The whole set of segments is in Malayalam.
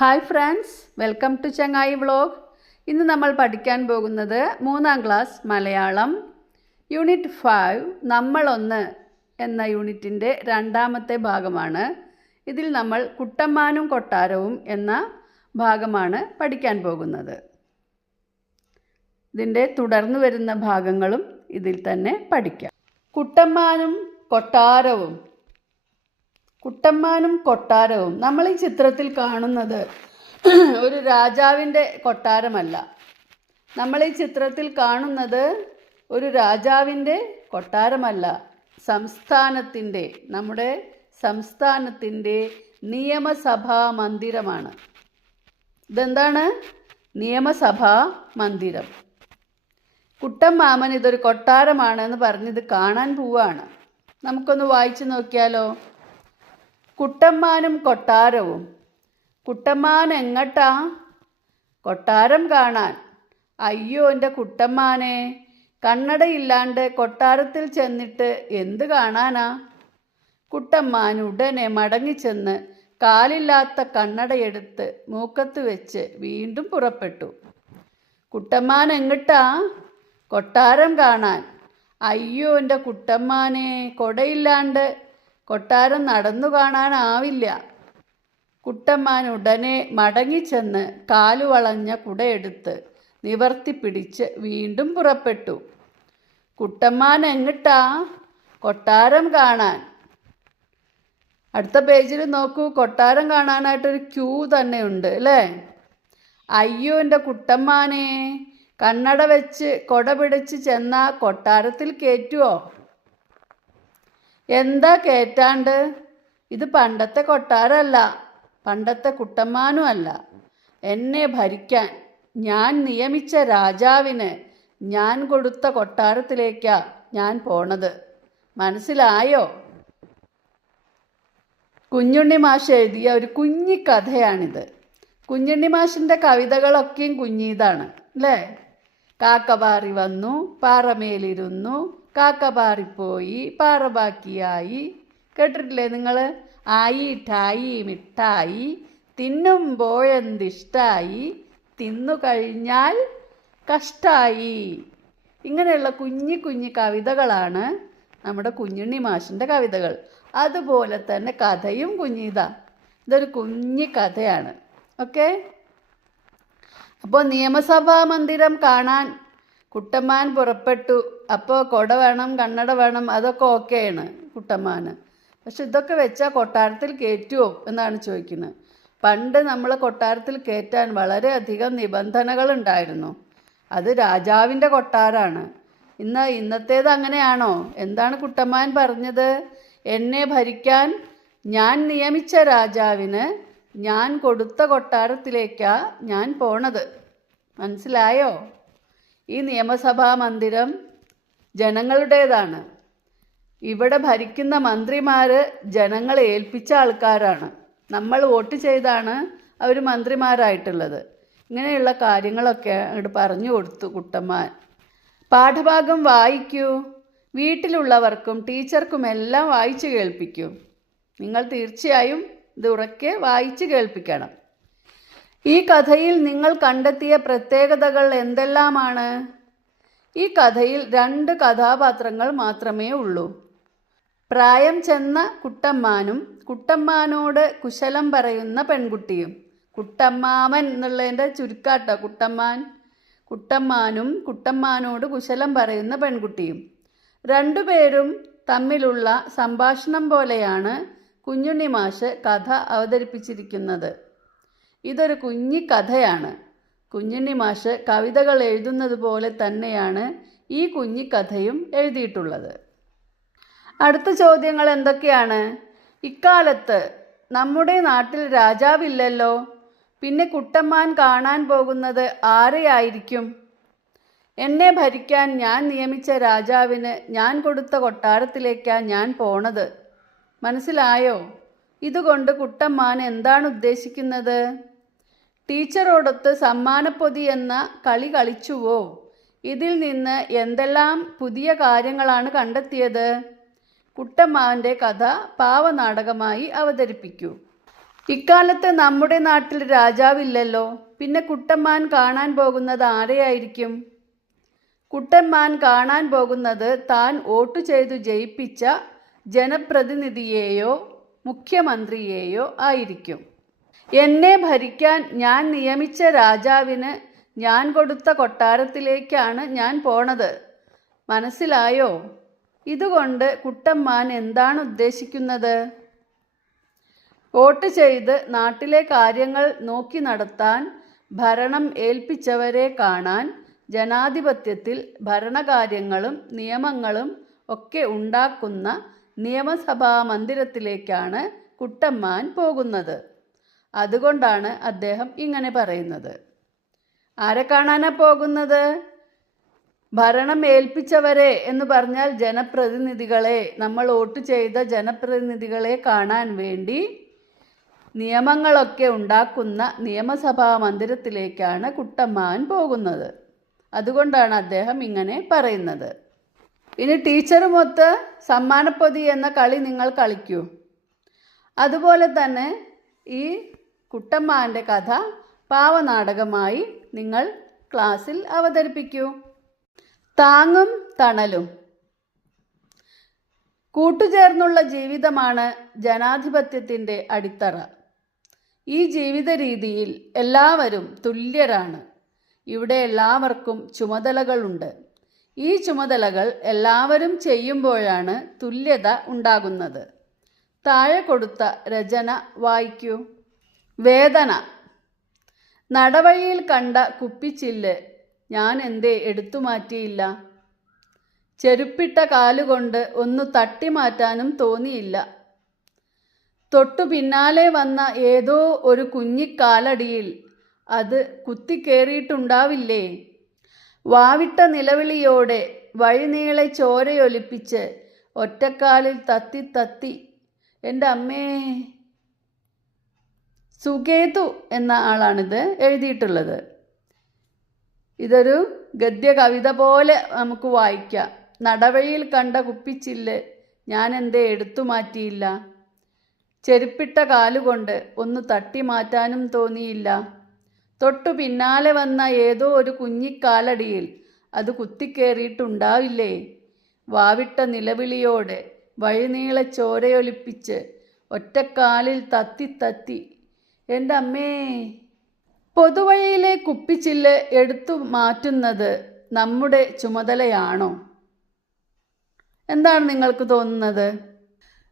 ഹായ് ഫ്രണ്ട്സ്, വെൽക്കം ടു ചങ്ങായി വ്ളോഗ്. ഇന്ന് നമ്മൾ പഠിക്കാൻ പോകുന്നത് 3ാം ക്ലാസ് മലയാളം യൂണിറ്റ് 5 നമ്മളൊന്ന് എന്ന യൂണിറ്റിൻ്റെ 2ാമത്തെ ഭാഗമാണ്. ഇതിൽ നമ്മൾ കുട്ടമ്മാനും കൊട്ടാരവും എന്ന ഭാഗമാണ് പഠിക്കാൻ പോകുന്നത്. ഇതിൻ്റെ തുടർന്ന് വരുന്ന ഭാഗങ്ങളും ഇതിൽ തന്നെ പഠിക്കാം. കുട്ടമ്മാനും കൊട്ടാരവും നമ്മൾ ഈ ചിത്രത്തിൽ കാണുന്നത് ഒരു രാജാവിൻ്റെ കൊട്ടാരമല്ല. നമ്മൾ ഈ ചിത്രത്തിൽ കാണുന്നത് ഒരു രാജാവിൻ്റെ കൊട്ടാരമല്ല, നമ്മുടെ സംസ്ഥാനത്തിൻ്റെ നിയമസഭാ മന്ദിരമാണ്. ഇതെന്താണ്? നിയമസഭാ മന്ദിരം. കുട്ടമ്മാമൻ ഇതൊരു കൊട്ടാരമാണെന്ന് പറഞ്ഞത് കാണാൻ പോവാണ്. നമുക്കൊന്ന് വായിച്ചു നോക്കിയാലോ. കുട്ടമ്മാനും കൊട്ടാരവും. കുട്ടമ്മാൻ എങ്ങട്ടാ? കൊട്ടാരം കാണാൻ. അയ്യോ എൻ്റെ കുട്ടമ്മാനെ, കണ്ണടയില്ലാണ്ട് കൊട്ടാരത്തിൽ ചെന്നിട്ട് എന്ത് കാണാനാ? കുട്ടമ്മാൻ ഉടനെ മടങ്ങിച്ചെന്ന് കാലില്ലാത്ത കണ്ണടയെടുത്ത് മൂക്കത്ത് വെച്ച് വീണ്ടും പുറപ്പെട്ടു. കുട്ടമ്മാൻ എങ്ങട്ടാ? കൊട്ടാരം കാണാൻ. അയ്യോ എൻ്റെ കുട്ടമ്മാനെ, കൊടയില്ലാണ്ട് കൊട്ടാരം നടന്നു കാണാനാവില്ല. കുട്ടമ്മാൻ ഉടനെ മടങ്ങിച്ചെന്ന് കാലുവളഞ്ഞ കുടയെടുത്ത് നിവർത്തിപ്പിടിച്ച് വീണ്ടും പുറപ്പെട്ടു. കുട്ടമ്മാൻ എങ്ങട്ടാ? കൊട്ടാരം കാണാൻ. അടുത്ത പേജിൽ നോക്കൂ, കൊട്ടാരം കാണാനായിട്ടൊരു ക്യൂ തന്നെ ഉണ്ട് അല്ലേ? അയ്യോ എൻ്റെ കുട്ടമ്മാനെ, കണ്ണട വെച്ച് കൊട പിടിച്ച് ചെന്നാ കൊട്ടാരത്തിൽ കയറ്റുമോ? എന്താ കയറ്റാണ്ട്? ഇത് പണ്ടത്തെ കൊട്ടാരമല്ല, പണ്ടത്തെ കുട്ടമ്മാനും അല്ല. എന്നെ ഭരിക്കാൻ ഞാൻ നിയമിച്ച രാജാവിന് ഞാൻ കൊടുത്ത കൊട്ടാരത്തിലേക്കാ ഞാൻ പോണത്. മനസ്സിലായോ? കുഞ്ഞുണ്ണി മാഷ് എഴുതിയ ഒരു കുഞ്ഞിക്കഥയാണിത്. കുഞ്ഞുണ്ണി മാഷിൻ്റെ കവിതകളൊക്കെയും കുഞ്ഞീതാണ് അല്ലേ? കാക്ക പാറി വന്നു, പാറമേലിരുന്നു, കാക്ക പാറിപ്പോയി, പാറ ബാക്കിയായി. കേട്ടിട്ടില്ലേ നിങ്ങൾ? ആയി ഠായി മിഠായി, തിന്നുമ്പോഴെന്തിഷ്ടായി, തിന്നു കഴിഞ്ഞാൽ കഷ്ടായി. ഇങ്ങനെയുള്ള കുഞ്ഞി കവിതകളാണ് നമ്മുടെ കുഞ്ഞുണ്ണി മാഷിൻ്റെ കവിതകൾ. അതുപോലെ തന്നെ കഥയും കുഞ്ഞിതാ. ഇതൊരു കുഞ്ഞി കഥയാണ്. ഓക്കെ. അപ്പോൾ നിയമസഭാ മന്ദിരം കാണാൻ കുട്ടമ്മാൻ പുറപ്പെട്ടു. അപ്പോൾ കൊട വേണം, കണ്ണട വേണം, അതൊക്കെ ഓക്കെയാണ് കുട്ടമ്മാന്. പക്ഷെ ഇതൊക്കെ വെച്ചാൽ കൊട്ടാരത്തിൽ കയറ്റുമോ എന്നാണ് ചോദിക്കുന്നത്. പണ്ട് നമ്മൾ കൊട്ടാരത്തിൽ കയറ്റാൻ വളരെയധികം നിബന്ധനകളുണ്ടായിരുന്നു. അത് രാജാവിൻ്റെ കൊട്ടാരമാണ്. ഇന്നത്തേത് അങ്ങനെയാണോ? എന്താണ് കുട്ടമ്മാൻ പറഞ്ഞത്? എന്നെ ഭരിക്കാൻ ഞാൻ നിയമിച്ച രാജാവിന് ഞാൻ കൊടുത്ത കൊട്ടാരത്തിലേക്കാണ് ഞാൻ പോണത്. മനസ്സിലായോ? ഈ നിയമസഭാ മന്ദിരം ജനങ്ങളുടേതാണ്. ഇവിടെ ഭരിക്കുന്ന മന്ത്രിമാർ ജനങ്ങളെ ഏൽപ്പിച്ച ആൾക്കാരാണ്. നമ്മൾ വോട്ട് ചെയ്താണ് അവർ മന്ത്രിമാരായിട്ടുള്ളത്. ഇങ്ങനെയുള്ള കാര്യങ്ങളൊക്കെ അങ്ങോട്ട് പറഞ്ഞു കൊടുത്തു കുട്ടമ്മാൻ. പാഠഭാഗം വായിക്കൂ. വീട്ടിലുള്ളവർക്കും ടീച്ചർക്കുമെല്ലാം വായിച്ചു കേൾപ്പിക്കൂ. നിങ്ങൾ തീർച്ചയായും ഇത് ഉറക്കെ വായിച്ചു കേൾപ്പിക്കണം. ഈ കഥയിൽ നിങ്ങൾ കണ്ടെത്തിയ പ്രത്യേകതകൾ എന്തെല്ലാമാണ്? ഈ കഥയിൽ 2 കഥാപാത്രങ്ങൾ മാത്രമേ ഉള്ളൂ. പ്രായം ചെന്ന കുട്ടമ്മാനും കുട്ടമ്മാനോട് കുശലം പറയുന്ന പെൺകുട്ടിയും. കുട്ടമ്മാമൻ എന്നുള്ളതിൻ്റെ ചുരുക്കാട്ടോ കുട്ടമ്മാനും കുട്ടമ്മാനോട് കുശലം പറയുന്ന പെൺകുട്ടിയും. 2 പേരും തമ്മിലുള്ള സംഭാഷണം പോലെയാണ് കുഞ്ഞുണ്ണി മാഷ് കഥ അവതരിപ്പിച്ചിരിക്കുന്നത്. ഇതൊരു കുഞ്ഞിക്കഥയാണ്. കുഞ്ഞുണ്ണി മാഷ് കവിതകൾ എഴുതുന്നത് പോലെ തന്നെയാണ് ഈ കുഞ്ഞിക്കഥയും എഴുതിയിട്ടുള്ളത്. അടുത്ത ചോദ്യങ്ങൾ എന്തൊക്കെയാണ്? ഇക്കാലത്ത് നമ്മുടെ നാട്ടിൽ രാജാവില്ലല്ലോ, പിന്നെ കുട്ടമ്മാൻ കാണാൻ പോകുന്നത് ആരെയായിരിക്കും? എന്നെ ഭരിക്കാൻ ഞാൻ നിയമിച്ച രാജാവിന് ഞാൻ കൊടുത്ത കൊട്ടാരത്തിലേക്കാണ് ഞാൻ പോണത്. മനസ്സിലായോ? ഇതുകൊണ്ട് കുട്ടമ്മാൻ എന്താണ് ഉദ്ദേശിക്കുന്നത്? ടീച്ചറോടൊത്ത് സമ്മാനപ്പൊതി എന്ന കളി കളിച്ചുവോ? ഇതിൽ നിന്ന് എന്തെല്ലാം പുതിയ കാര്യങ്ങളാണ് കണ്ടെത്തിയത്? കുട്ടമ്മാൻ്റെ കഥ പാവനാടകമായി അവതരിപ്പിക്കൂ. ഇക്കാലത്ത് നമ്മുടെ നാട്ടിൽ രാജാവില്ലല്ലോ, പിന്നെ കുട്ടമ്മാൻ കാണാൻ പോകുന്നത് ആരെയായിരിക്കും? കുട്ടമ്മാൻ കാണാൻ പോകുന്നത് താൻ വോട്ട് ചെയ്തു ജയിപ്പിച്ച ജനപ്രതിനിധിയെയോ മുഖ്യമന്ത്രിയെയോ ആയിരിക്കും. എന്നെ ഭരിക്കാൻ ഞാൻ നിയമിച്ച രാജാവിന് ഞാൻ കൊടുത്ത കൊട്ടാരത്തിലേക്കാണ് ഞാൻ പോണത്. മനസ്സിലായോ? ഇതുകൊണ്ട് കുട്ടമ്മാൻ എന്താണ് ഉദ്ദേശിക്കുന്നത്? വോട്ട് ചെയ്ത് നാട്ടിലെ കാര്യങ്ങൾ നോക്കി നടത്താൻ ഭരണം ഏൽപ്പിച്ചവരെ കാണാൻ ജനാധിപത്യത്തിൽ ഭരണകാര്യങ്ങളും നിയമങ്ങളും ഒക്കെ ഉണ്ടാക്കുന്ന നിയമസഭാ മന്ദിരത്തിലേക്കാണ് കുട്ടമ്മാൻ പോകുന്നത്. അതുകൊണ്ടാണ് അദ്ദേഹം ഇങ്ങനെ പറയുന്നത്. ആരെ കാണാനാ പോകുന്നത്? ഭരണം ഏൽപ്പിച്ചവരെ എന്ന് പറഞ്ഞാൽ ജനപ്രതിനിധികളെ, നമ്മൾ വോട്ട് ചെയ്ത ജനപ്രതിനിധികളെ കാണാൻ വേണ്ടി നിയമങ്ങളൊക്കെ ഉണ്ടാക്കുന്ന നിയമസഭാ മന്ദിരത്തിലേക്കാണ് കുട്ടമ്മാൻ പോകുന്നത്. അതുകൊണ്ടാണ് അദ്ദേഹം ഇങ്ങനെ പറയുന്നത്. ഇനി ടീച്ചറുമൊത്ത് സമ്മാനപ്പൊതി എന്ന കളി നിങ്ങൾ കളിക്കൂ. അതുപോലെ തന്നെ ഈ കുട്ടമ്മാൻ്റെ കഥ പാവനാടകമായി നിങ്ങൾ ക്ലാസ്സിൽ അവതരിപ്പിക്കൂ. താങ്ങും തണലും. കൂട്ടുചേർന്നുള്ള ജീവിതമാണ് ജനാധിപത്യത്തിൻ്റെ അടിത്തറ. ഈ ജീവിത രീതിയിൽ എല്ലാവരും തുല്യരാണ്. ഇവിടെ എല്ലാവർക്കും ചുമതലകളുണ്ട്. ഈ ചുമതലകൾ എല്ലാവരും ചെയ്യുമ്പോഴാണ് തുല്യത ഉണ്ടാകുന്നത്. താഴെ കൊടുത്ത രചന വായിക്കൂ. വേദന. നടവഴിയിൽ കണ്ട കുപ്പിച്ചില്ല് ഞാൻ എന്തേ എടുത്തു മാറ്റിയില്ല. ചെരുപ്പിട്ട കാലുകൊണ്ട് ഒന്ന് തട്ടിമാറ്റാനും തോന്നിയില്ല. തൊട്ടു പിന്നാലെ വന്ന ഏതോ ഒരു കുഞ്ഞിക്കാലടിയിൽ അത് കുത്തിക്കേറിയിട്ടുണ്ടാവില്ലേ. വാവിട്ട നിലവിളിയോടെ വഴിനീളെ ചോരയൊലിപ്പിച്ച് ഒറ്റക്കാലിൽ തത്തി തത്തി എൻ്റെ അമ്മേ. സുകേതു എന്ന ആളാണിത് എഴുതിയിട്ടുള്ളത്. ഇതൊരു ഗദ്യ കവിത പോലെ നമുക്ക് വായിക്കാം. നടവഴിയിൽ കണ്ട കുപ്പിച്ചില്ല് ഞാൻ എന്തേ എടുത്തു മാറ്റിയില്ല. ചെരുപ്പിട്ട കാലുകൊണ്ട് ഒന്ന് തട്ടി മാറ്റാനും തോന്നിയില്ല. തൊട്ടു പിന്നാലെ വന്ന ഏതോ ഒരു കുഞ്ഞിക്കാലടിയിൽ അത് കുത്തിക്കേറിയിട്ടുണ്ടാവില്ലേ. വാവിട്ട നിലവിളിയോടെ വഴിനീളെ ചോരയൊലിപ്പിച്ച് ഒറ്റക്കാലിൽ തത്തി തത്തി എൻ്റെ അമ്മേ. പൊതുവഴിയിലെ കുപ്പിച്ചില്ല് എടുത്തു മാറ്റുന്നത് നമ്മുടെ ചുമതലയാണോ? എന്താണ് നിങ്ങൾക്ക് തോന്നുന്നത്?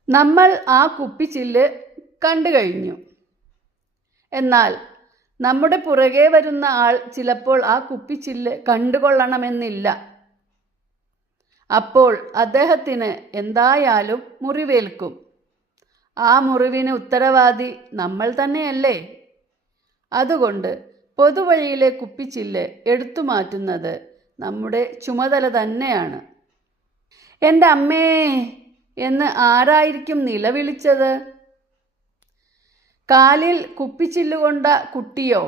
നമ്മൾ ആ കുപ്പിച്ചില്ല് കണ്ടു കഴിഞ്ഞു. എന്നാൽ നമ്മുടെ പുറകെ വരുന്ന ആൾ ചിലപ്പോൾ ആ കുപ്പിച്ചില്ല് കണ്ടുകൊള്ളണമെന്നില്ല. അപ്പോൾ അദ്ദേഹത്തിന് എന്തായാലും മുറിവേൽക്കും. ആ മുറിവിന് ഉത്തരവാദി നമ്മൾ തന്നെയല്ലേ? അതുകൊണ്ട് പൊതുവഴിയിലെ കുപ്പിച്ചില്ല് എടുത്തു മാറ്റുന്നത് നമ്മുടെ ചുമതല തന്നെയാണ്. എൻ്റെ അമ്മേ എന്ന് ആരായിരിക്കും നിലവിളിച്ചത്? കാലിൽ കുപ്പിച്ചില്ല് കൊണ്ട കുട്ടിയോ?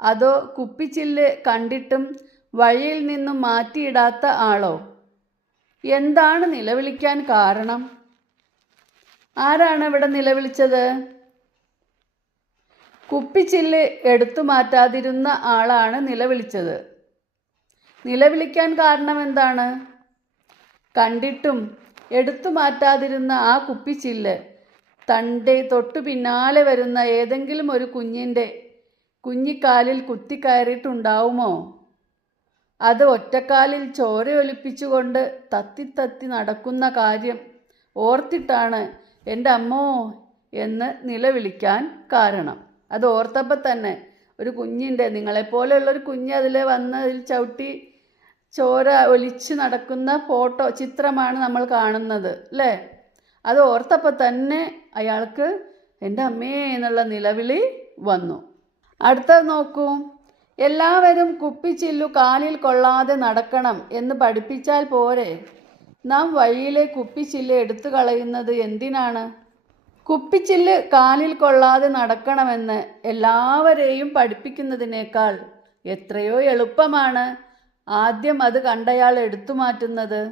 അതോ കുപ്പിച്ചില്ല് കണ്ടിട്ടും വഴിയിൽ നിന്നും മാറ്റിയിടാത്ത ആളോ? എന്താണ് നിലവിളിക്കാൻ കാരണം? ആരാണ് ഇവിടെ നിലവിളിച്ചത്? കുപ്പിച്ചില്ല് എടുത്തു മാറ്റാതിരുന്ന ആളാണ് നിലവിളിച്ചത്. നിലവിളിക്കാൻ കാരണം എന്താണ്? കണ്ടിട്ടും എടുത്തു മാറ്റാതിരുന്ന ആ കുപ്പിച്ചില്ല് തൻ്റെ തൊട്ടു പിന്നാലെ വരുന്ന ഏതെങ്കിലും ഒരു കുഞ്ഞിക്കാലിൽ കുത്തിക്കയറിയിട്ടുണ്ടാവുമോ? അത് ഒറ്റക്കാലിൽ ചോരയൊലിപ്പിച്ചുകൊണ്ട് തത്തി നടക്കുന്ന കാര്യം ഓർത്തിട്ടാണ് എൻ്റെ അമ്മോ എന്ന് നിലവിളിക്കാൻ കാരണം. അത് ഓർത്തപ്പോൾ തന്നെ ഒരു കുഞ്ഞിൻ്റെ, നിങ്ങളെപ്പോലെയുള്ളൊരു കുഞ്ഞ് അതിൽ വന്ന് അതിൽ ചവിട്ടി ചോര ഒലിച്ച് നടക്കുന്ന ചിത്രമാണ് നമ്മൾ കാണുന്നത് അല്ലേ? അത് ഓർത്തപ്പോൾ തന്നെ അയാൾക്ക് എൻ്റെ അമ്മേ എന്നുള്ള നിലവിളി വന്നു. അടുത്തത് നോക്കൂ. എല്ലാവരും കുപ്പിച്ചില്ലു കാലിൽ കൊള്ളാതെ നടക്കണം എന്ന് പഠിപ്പിച്ചാൽ പോരെ? നാം വഴിയിലെ കുപ്പിച്ചില്ല് എടുത്തു കളയുന്നത് എന്തിനാണ്? കുപ്പിച്ചില്ല് കാലിൽ കൊള്ളാതെ നടക്കണമെന്ന് എല്ലാവരെയും പഠിപ്പിക്കുന്നതിനേക്കാൾ എത്രയോ എളുപ്പമാണ് ആദ്യം അത് കണ്ടയാൾ എടുത്തു മാറ്റുന്നത്.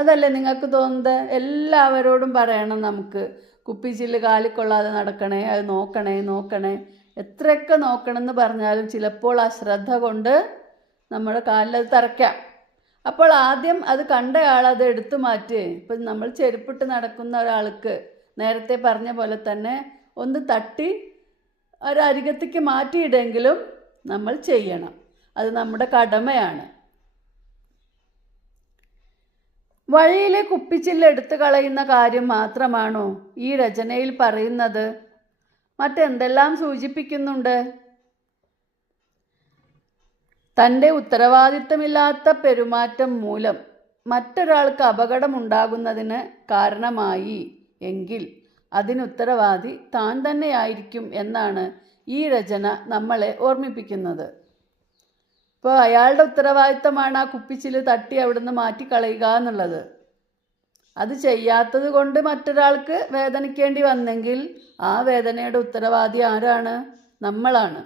അതല്ലേ നിങ്ങൾക്ക് തോന്നുന്നത്? എല്ലാവരോടും പറയണം നമുക്ക് കുപ്പിച്ചില്ല് കാലിൽ കൊള്ളാതെ നടക്കണേ, അത് നോക്കണേ. എത്രയൊക്കെ നോക്കണമെന്ന് പറഞ്ഞാലും ചിലപ്പോൾ ആ ശ്രദ്ധ കൊണ്ട് നമ്മുടെ കാലിലത് തറയ്ക്കാം. അപ്പോൾ ആദ്യം അത് കണ്ടയാൾ അത് എടുത്തു മാറ്റി. ഇപ്പം നമ്മൾ ചെരുപ്പിട്ട് നടക്കുന്ന ഒരാൾക്ക് നേരത്തെ പറഞ്ഞ പോലെ തന്നെ ഒന്ന് തട്ടി ഒരരികത്തേക്ക് മാറ്റിയിടെങ്കിലും നമ്മൾ ചെയ്യണം. അത് നമ്മുടെ കടമയാണ്. വഴിയിലെ കുപ്പിച്ചില്ല് എടുത്തു കളയുന്ന കാര്യം മാത്രമാണോ ഈ രചനയിൽ പറയുന്നത്? മറ്റെന്തെല്ലാം സൂചിപ്പിക്കുന്നുണ്ട്? തൻ്റെ ഉത്തരവാദിത്തമില്ലാത്ത പെരുമാറ്റം മൂലം മറ്റൊരാൾക്ക് അപകടമുണ്ടാകുന്നതിന് കാരണമായി എങ്കിൽ അതിനുത്തരവാദി താൻ തന്നെയായിരിക്കും എന്നാണ് ഈ രചന നമ്മളെ ഓർമ്മിപ്പിക്കുന്നത്. ഇപ്പോൾ അയാളുടെ ഉത്തരവാദിത്തമാണ് ആ കുപ്പിച്ചില്ല് തട്ടി അവിടുന്ന് മാറ്റിക്കളയുക എന്നുള്ളത്. അത് ചെയ്യാത്തത് കൊണ്ട് മറ്റൊരാൾക്ക് വേദനിക്കേണ്ടി വന്നെങ്കിൽ ആ വേദനയുടെ ഉത്തരവാദി ആരാണ്? നമ്മളാണ്.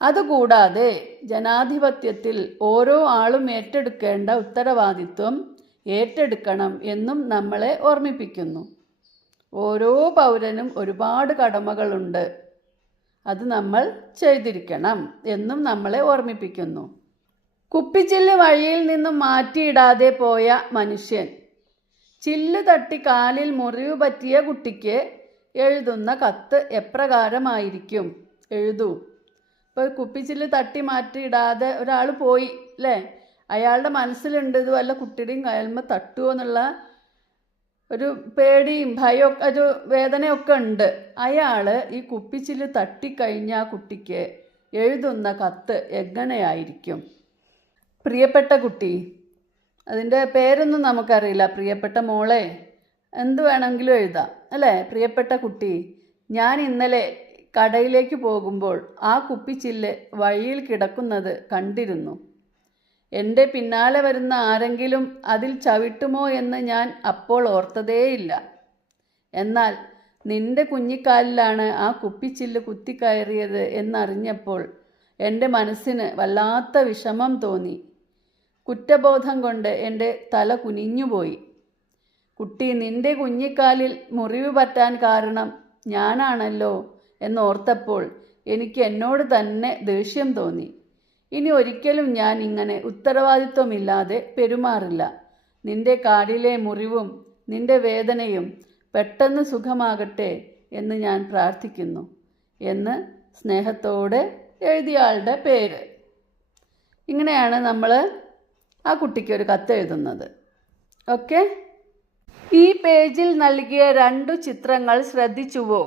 അതുകൂടാതെ ജനാധിപത്യത്തിൽ ഓരോ ആളും ഏറ്റെടുക്കേണ്ട ഉത്തരവാദിത്വം ഏറ്റെടുക്കണം എന്നും നമ്മളെ ഓർമ്മിപ്പിക്കുന്നു. ഓരോ പൗരനും ഒരുപാട് കടമകളുണ്ട്, അത് നമ്മൾ ചെയ്തിരിക്കണം എന്നും നമ്മളെ ഓർമ്മിപ്പിക്കുന്നു. കുപ്പിച്ചില്ല് വഴിയിൽ നിന്നും മാറ്റിയിടാതെ പോയ മനുഷ്യൻ ചില്ല് തട്ടി കാലിൽ മുറിവ് പറ്റിയ കുട്ടിക്ക് എഴുതുന്ന കത്ത് എപ്രകാരമായിരിക്കും? എഴുതൂ. ഇപ്പോൾ കുപ്പിച്ചില്ല് തട്ടി മാറ്റിയിടാതെ ഒരാൾ പോയി അല്ലേ, അയാളുടെ മനസ്സിലുണ്ട് ഇത് വല്ല കുട്ടിയുടെയും കയൽമ തട്ടുമോ എന്നുള്ള ഒരു പേടിയും ഭയവും ഒരു വേദനയൊക്കെ ഉണ്ട്. അയാൾ ഈ കുപ്പിച്ചില്ല് തട്ടിക്കഴിഞ്ഞ ആ കുട്ടിക്ക് എഴുതുന്ന കത്ത് എങ്ങനെയായിരിക്കും? പ്രിയപ്പെട്ട കുട്ടി, അതിൻ്റെ പേരൊന്നും നമുക്കറിയില്ല. പ്രിയപ്പെട്ട മോളെ, എന്ത് വേണമെങ്കിലും എഴുതാം അല്ലേ. പ്രിയപ്പെട്ട കുട്ടി, ഞാൻ ഇന്നലെ കടയിലേക്ക് പോകുമ്പോൾ ആ കുപ്പിച്ചില്ല് വഴിയിൽ കിടക്കുന്നത് കണ്ടിരുന്നു. എൻ്റെ പിന്നാലെ വരുന്ന ആരെങ്കിലും അതിൽ ചവിട്ടുമോ എന്ന് ഞാൻ അപ്പോൾ ഓർത്തതേയില്ല. എന്നാൽ നിന്റെ കുഞ്ഞിക്കാലിലാണ് ആ കുപ്പിച്ചില്ല് കുത്തിക്കയറിയത് എന്നറിഞ്ഞപ്പോൾ എൻ്റെ മനസ്സിന് വല്ലാത്ത വിഷമം തോന്നി. കുറ്റബോധം കൊണ്ട് എൻ്റെ തല കുനിഞ്ഞുപോയി. കുട്ടി, നിന്റെ കുഞ്ഞിക്കാലിൽ മുറിവ് പറ്റാൻ കാരണം ഞാനാണല്ലോ എന്നോർത്തപ്പോൾ എനിക്ക് എന്നോട് തന്നെ ദേഷ്യം തോന്നി. ഇനി ഒരിക്കലും ഞാൻ ഇങ്ങനെ ഉത്തരവാദിത്വമില്ലാതെ പെരുമാറില്ല. നിന്റെ കാലിലെ മുറിവും നിന്റെ വേദനയും പെട്ടെന്ന് സുഖമാകട്ടെ എന്ന് ഞാൻ പ്രാർത്ഥിക്കുന്നു എന്ന് സ്നേഹത്തോടെ എഴുതിയ ആളുടെ പേര്. ഇങ്ങനെയാണ് നമ്മൾ ആ കുട്ടിക്ക് ഒരു കത്ത് എഴുതുന്നത്. ഓക്കെ, ഈ പേജിൽ നൽകിയ 2 ചിത്രങ്ങൾ ശ്രദ്ധിച്ചുവോ?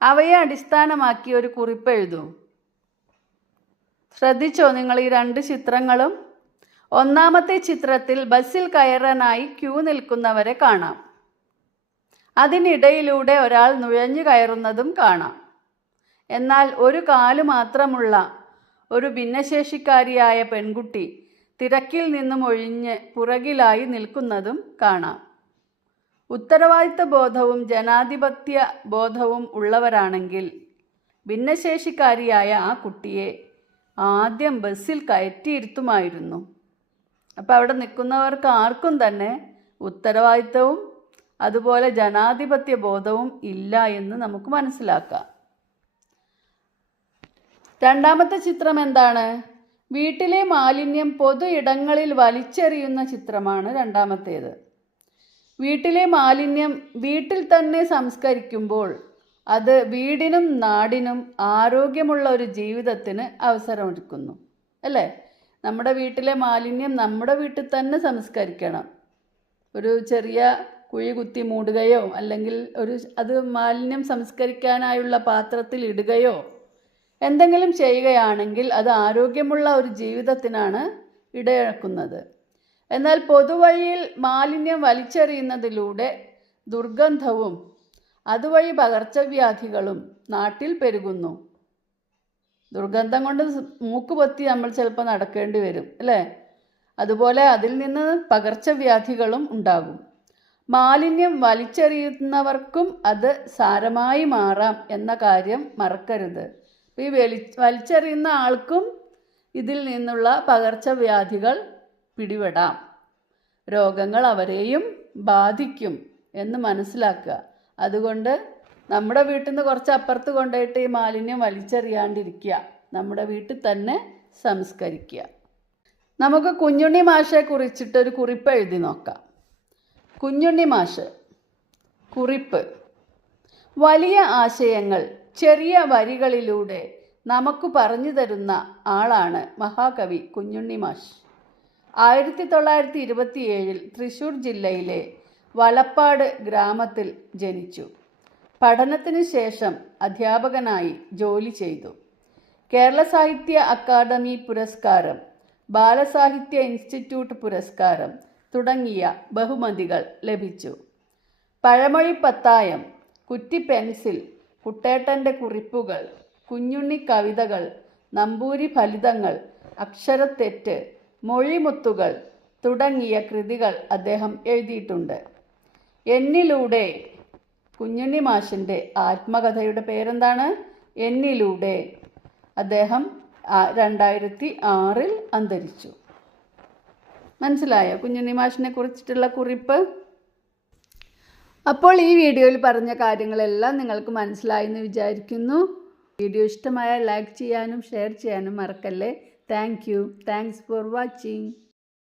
അവയെ അടിസ്ഥാനമാക്കി ഒരു കുറിപ്പ് എഴുതൂ. ശ്രദ്ധിച്ചോ നിങ്ങൾ ഈ 2 ചിത്രങ്ങളും? ഒന്നാമത്തെ ചിത്രത്തിൽ ബസ്സിൽ കയറാനായി ക്യൂ നിൽക്കുന്നവരെ കാണാം. അതിനിടയിലൂടെ ഒരാൾ നുഴഞ്ഞു കയറുന്നതും കാണാം. എന്നാൽ ഒരു കാല് മാത്രമുള്ള ഒരു ഭിന്നശേഷിക്കാരിയായ പെൺകുട്ടി തിരക്കിൽ നിന്നും ഒഴിഞ്ഞ് പുറകിലായി നിൽക്കുന്നതും കാണാം. ഉത്തരവാദിത്ത ബോധവും ജനാധിപത്യ ബോധവും ഉള്ളവരാണെങ്കിൽ ഭിന്നശേഷിക്കാരിയായ ആ കുട്ടിയെ ആദ്യം ബസ്സിൽ കയറ്റിയിരുത്തുമായിരുന്നു. അപ്പോൾ അവിടെ നിൽക്കുന്നവർക്ക് ആർക്കും തന്നെ ഉത്തരവാദിത്തവും അതുപോലെ ജനാധിപത്യ ബോധവും ഇല്ല എന്ന് നമുക്ക് മനസ്സിലാക്കാം. രണ്ടാമത്തെ ചിത്രം എന്താണ്? വീട്ടിലെ മാലിന്യം പൊതു ഇടങ്ങളിൽ വലിച്ചെറിയുന്ന ചിത്രമാണ് രണ്ടാമത്തേത്. വീട്ടിലെ മാലിന്യം വീട്ടിൽ തന്നെ സംസ്കരിക്കുമ്പോൾ അത് വീടിനും നാടിനും ആരോഗ്യമുള്ള ഒരു ജീവിതത്തിന് അവസരമൊരുക്കുന്നു അല്ലേ. നമ്മുടെ വീട്ടിലെ മാലിന്യം നമ്മുടെ വീട്ടിൽ തന്നെ സംസ്കരിക്കണം. ഒരു ചെറിയ കുഴി കുത്തി മൂടുകയോ അല്ലെങ്കിൽ അത് മാലിന്യം സംസ്കരിക്കാനായുള്ള പാത്രത്തിൽ ഇടുകയോ എന്തെങ്കിലും ചെയ്യുകയാണെങ്കിൽ അത് ആരോഗ്യമുള്ള ഒരു ജീവിതത്തിനാണ് ഇടയാക്കുന്നത്. എന്നാൽ പൊതുവഴിയിൽ മാലിന്യം വലിച്ചെറിയുന്നതിലൂടെ ദുർഗന്ധവും അതുവഴി പകർച്ചവ്യാധികളും നാട്ടിൽ പെരുകുന്നു. ദുർഗന്ധം കൊണ്ട് മൂക്ക് പൊത്തി നമ്മൾ ചിലപ്പോൾ നടക്കേണ്ടി വരും അല്ലേ. അതുപോലെ അതിൽ നിന്ന് പകർച്ചവ്യാധികളും ഉണ്ടാകും. മാലിന്യം വലിച്ചെറിയുന്നവർക്കും അത് സാരമായി മാറാം എന്ന കാര്യം മറക്കരുത്. ഈ വലിച്ചെറിയുന്ന ആൾക്കും ഇതിൽ നിന്നുള്ള പകർച്ചവ്യാധികൾ പിടിപെടാം. രോഗങ്ങൾ അവരെയും ബാധിക്കും എന്ന് മനസ്സിലാക്കുക. അതുകൊണ്ട് നമ്മുടെ വീട്ടിൽ നിന്ന് കുറച്ച് അപ്പുറത്ത് കൊണ്ടുപോയിട്ട് ഈ മാലിന്യം വലിച്ചെറിയാണ്ടിരിക്കുക, നമ്മുടെ വീട്ടിൽ തന്നെ സംസ്കരിക്കുക. നമുക്ക് കുഞ്ഞുണ്ണി മാഷെ കുറിച്ചിട്ടൊരു കുറിപ്പ് എഴുതി നോക്കാം. കുഞ്ഞുണ്ണി മാഷ് കുറിപ്പ്: വലിയ ആശയങ്ങൾ ചെറിയ വരികളിലൂടെ നമുക്ക് പറഞ്ഞു തരുന്ന ആളാണ് മഹാകവി കുഞ്ഞുണ്ണി മാഷ്. 1927 തൃശ്ശൂർ ജില്ലയിലെ വളപ്പാട് ഗ്രാമത്തിൽ ജനിച്ചു. പഠനത്തിന് ശേഷം അധ്യാപകനായി ജോലി ചെയ്തു. കേരള സാഹിത്യ അക്കാദമി പുരസ്കാരം, ബാലസാഹിത്യ ഇൻസ്റ്റിറ്റ്യൂട്ട് പുരസ്കാരം തുടങ്ങിയ ബഹുമതികൾ ലഭിച്ചു. പഴമൊഴി പത്തായം, കുറ്റി പെൻസിൽ, കുട്ടേട്ടൻ്റെ കുറിപ്പുകൾ, കുഞ്ഞുണ്ണി കവിതകൾ, നമ്പൂരി ഫലിതങ്ങൾ, അക്ഷരത്തെറ്റ്, മൊഴിമുത്തുകൾ തുടങ്ങിയ കൃതികൾ അദ്ദേഹം എഴുതിയിട്ടുണ്ട്. എന്നിലൂടെ, കുഞ്ഞുണ്ണി മാഷിൻ്റെ ആത്മകഥയുടെ പേരെന്താണ്? എന്നിലൂടെ. അദ്ദേഹം 2006 അന്തരിച്ചു. മനസ്സിലായോ കുഞ്ഞുണ്ണി മാഷിനെ കുറിച്ചിട്ടുള്ള കുറിപ്പ്? അപ്പോൾ ഈ വീഡിയോയിൽ പറഞ്ഞ കാര്യങ്ങളെല്ലാം നിങ്ങൾക്ക് മനസ്സിലായി എന്ന് വിചാരിക്കുന്നു. വീഡിയോ ഇഷ്ടമായാൽ ലൈക്ക് ചെയ്യാനും ഷെയർ ചെയ്യാനും മറക്കല്ലേ. Thanks for watching.